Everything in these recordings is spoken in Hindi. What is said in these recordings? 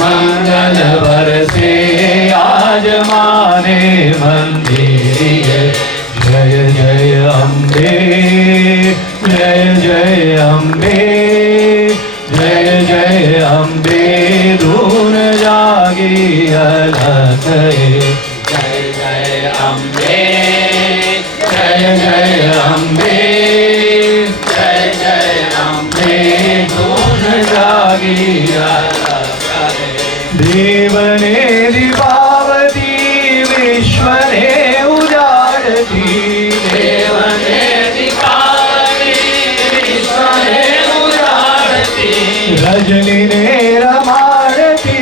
मंगल बरसे आज माने मंदिर। जय जय अम्बे जय जय अम्बे जय जय अम्बे धून जागी अलख। जय जय अम्बे जय जय अम्बे जय जय अम्बे धून जागी अलख। देवने दीपावती विश्वने उजाड़ती। देवने दीपावती विश्वने उजाड़ती। रजनी ने रमाड़ती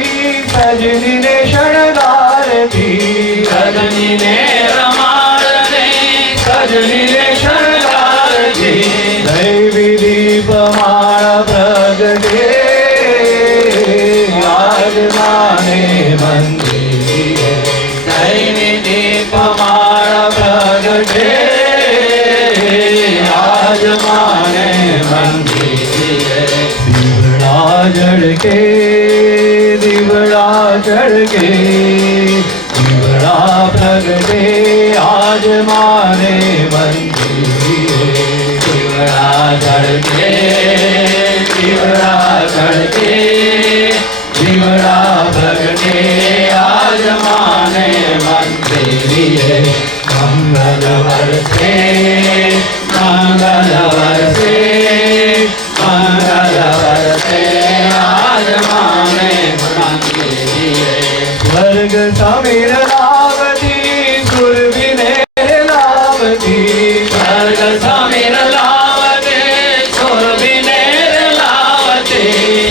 सजनी ने शणगारती। रजनी ने रमाड़ती सजनी ने शणगारती। दैवी दीपमाला प्रगटे आज माने मंदिर। दैवी दीपमाला प्रगटे आज माने मंदिर। दिवड़ा जड़के दिवड़ा जड़के दिवड़ा प्रगटे आज माने मंदिर। दिवड़ा जड़के दिवड़ा जड़के दिवड़ा प्रगटे आज माने मंदिर। मंगल बरसे मंगल बरसे मंगल बरसे आज माने मंदिर। स्वर्ग समीर लावती सुरभिने लावती। स्वर्ग समीर लावती सुरभिने लावती।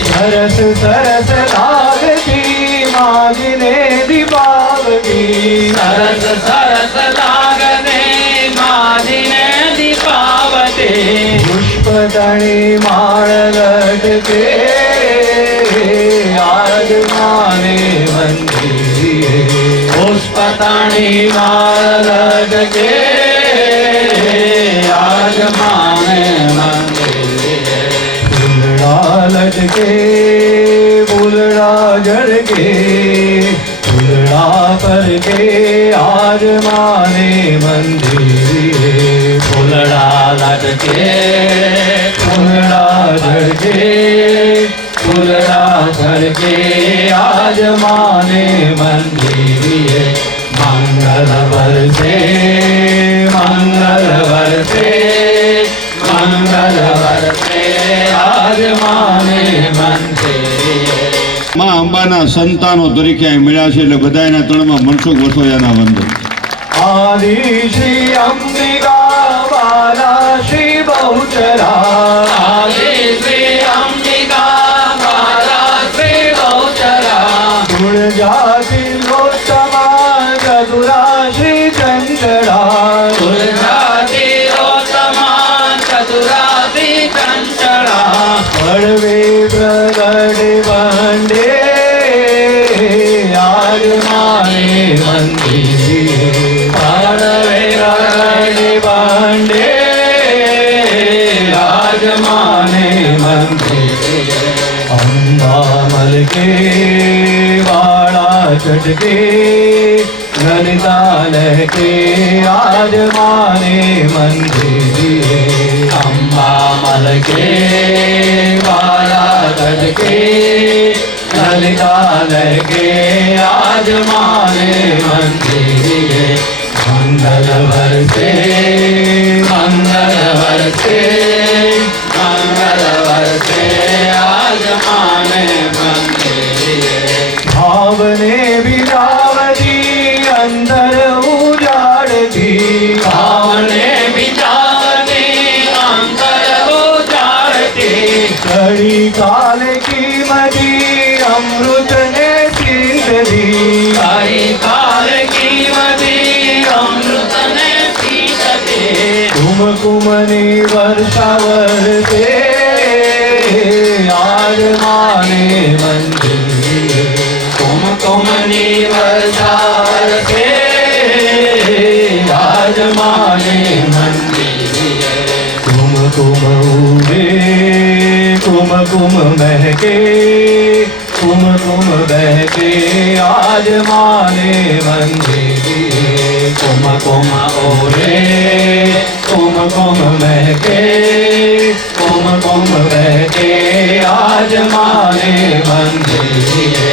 सरस सरस लागती मागिने दीपावती। सरस सरस लागते मागिने दीपावती। पुष्पतणी माळ लटके आज माने मंदिर। पुष्पतणी माळ लटके आज माने मंदिर। फूलड़ा लटके फूलड़ा जड़के फूलड़ा करके आज माने मंदिर। फूलड़ा लटके फूलड़ा जड़के फूलड़ा करके आज माने मंदिर। मंगल बरसे मंगल बरसे मंगल बरसे आज माने मंदिर। માં અંબાના સંતાનો તરીકે અહીં મળ્યા છે એટલે બધાના તળમાં મનસુખ વસોયાના વંદન। आदि श्री अंबिका बाला श्री बहुचरा। आदि श्री अंबिका बाला श्री बहुचरा। गुण जाति लोचमा चतुरा श्री चंचला। गुण जाति लोचमा चतुरा श्री चंचला। पड़वे प्रगट बंडे आज माने मंदिर। पड़वे प्रगट बंडे आज माने मंदिर। अम्बा मल के वाड़ा चटके ललिता लहके आज माने मंदिर। अम्बा मल के वाड़ा चटके ललिता लहके आज माने मंदिर। मंगल बरसे मंगल बरसे मंगल बरसे आज माने मंदिर। भावने विरावती अंदर उजाड़ती। भावने विरावती अंदर उजाड़ती। कड़ी काल की मदी अमृत ने पीस दी। कड़ी काल की मदी अमृत ने पीस दी। कुम कुमनी वर्षा वरसे आज माने मंदिर। कुम कुमनी वर्षा वरसे आज माने मंदिर। कुम कुम उड़े कुम कुम महके कुम कुम बहके आज माने मंदिर कुम कुम ओरे कुम कुम महके कुम कुम बहके आज माने मंदिर